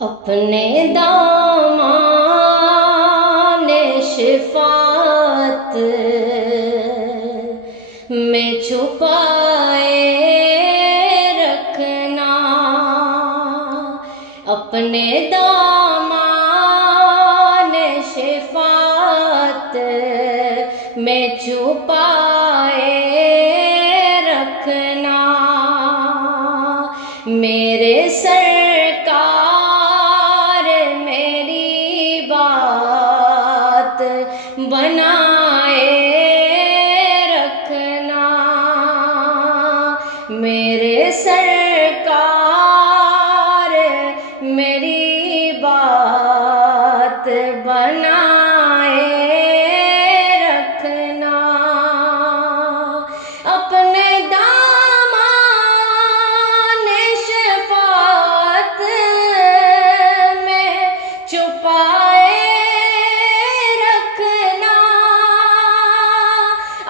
اپنے دامان شفاعت میں چھپائے رکھنا، اپنے دامان شفاعت میں چھپائے رکھنا، میرے سرکار میری بات بنائے رکھنا، میرے سرکار میری بات بنائے رکھنا، اپنے دامان شفاعت میں چھپائے رکھنا،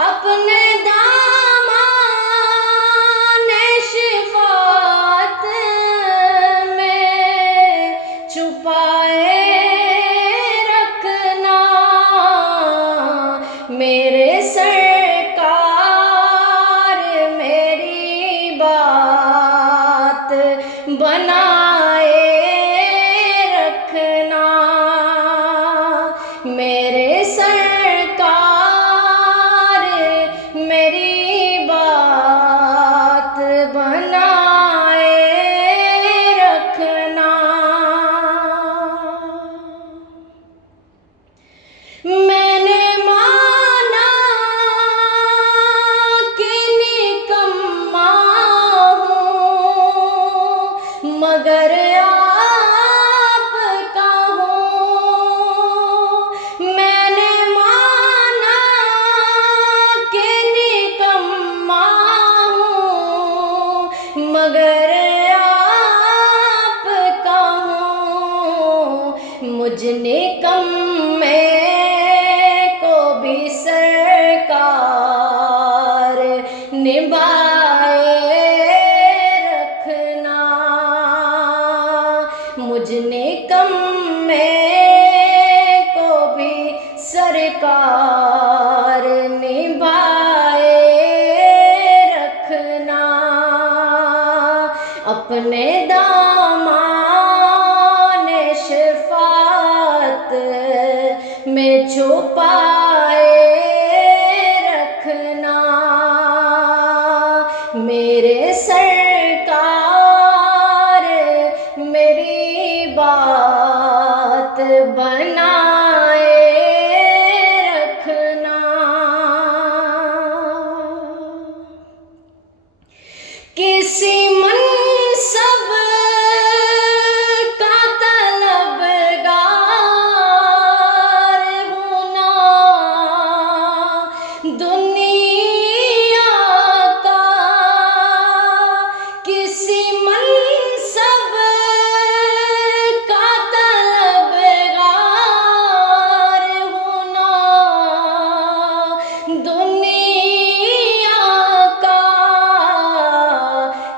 اپنے دامان شفاعت میں چھپائے رکھنا، میرے سرکار میری بات بنائے رکھنا، میرے سرکار میری بات بنائے رکھنا، میں نے مانا کہ نکما ہوں مگر آپ کا ہوں، میں نے مانا کہ نکما ہوں مگر آپ کا ہوں، مجھ نکمے کو بھی سرکار نبھائے رکھنا، مجھ نکمے کو بھی سرکار نبھائے رکھنا، اپنے دامان شفاعت میں چھپائے رکھنا، میرے سرکار میری بات بنائے رکھنا، کسی منصب کا طلبگار ہوں نہ دنیا کا، کسی منصب کا طلبگار ہوں نہ دنیا کا،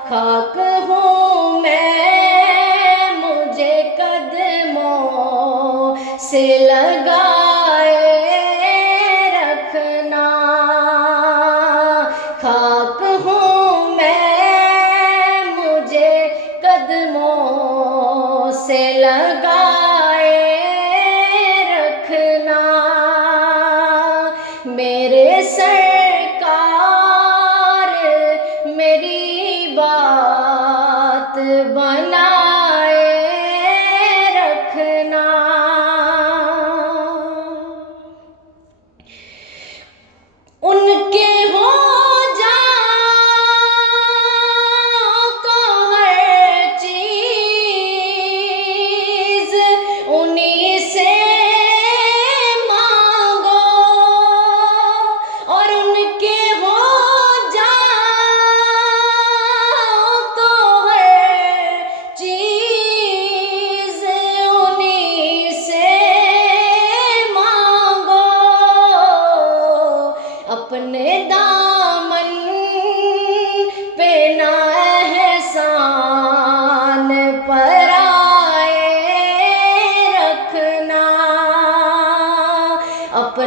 خاک ہوں میں مجھے قدموں سے لگائے رکھنا، خاک ہوں میں مجھے قدموں سے لگائے رکھنا، میرے سرکار میری بات بنائے رکھنا، ان کے ہو جاؤ تو ہر چیز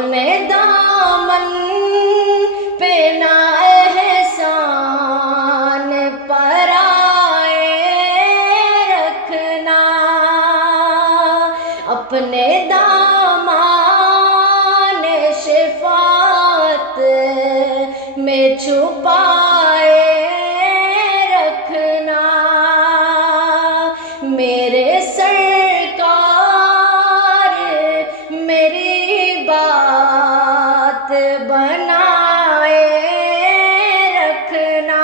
اپنے دامن پہ نہ احسان پرائے رکھنا، اپنے دامان شفاعت میں چھپائے رکھنا، میرے سرکار میری بات بنائے رکھنا،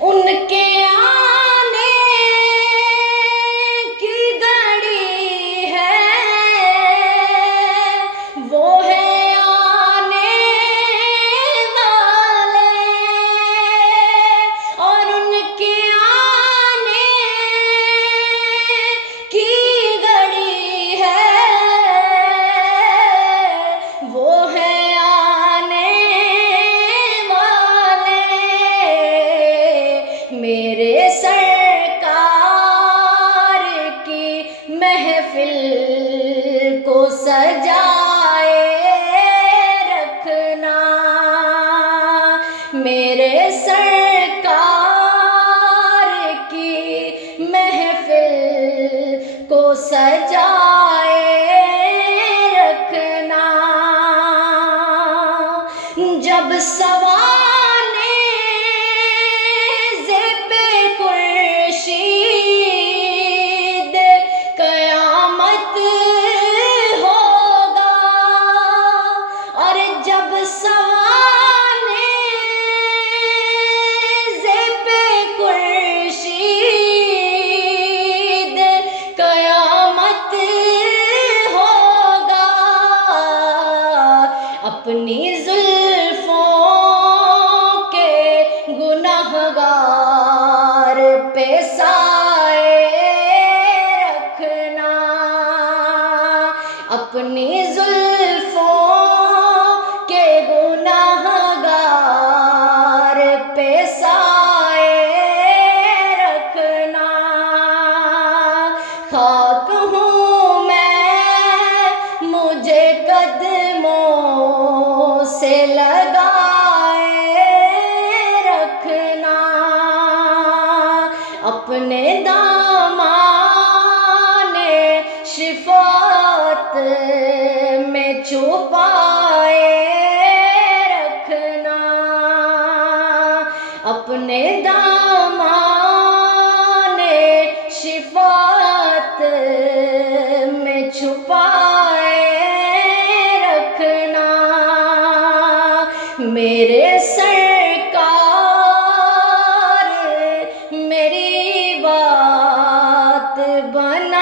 ان کے آنے کی گھڑی ہے، وہ ہے آنے والے، اور ان کے آنے کی گھڑی ہے، وہ ہے آنے والے، میرے سرکار کی محفل کو سجائے رکھنا، میرے سرکار کی محفل کو سجائے رکھنا، جب سوانے زیب خورشید قیامت ہوگا، اور جب سوانے زیب خورشید قیامت ہوگا، اپنی زلفوں کے گنہگار پہ سائے رکھنا، اپنی زلفوں کے گنہگار پہ سائے رکھنا، خاک ہوں میں مجھے قدموں سے لگائے رکھنا، اپنے دامان شفاعت میں چھپائے رکھنا، اپنے دامان شفاعت میں چھپائے رکھنا، میرے سرکار میری بات بنا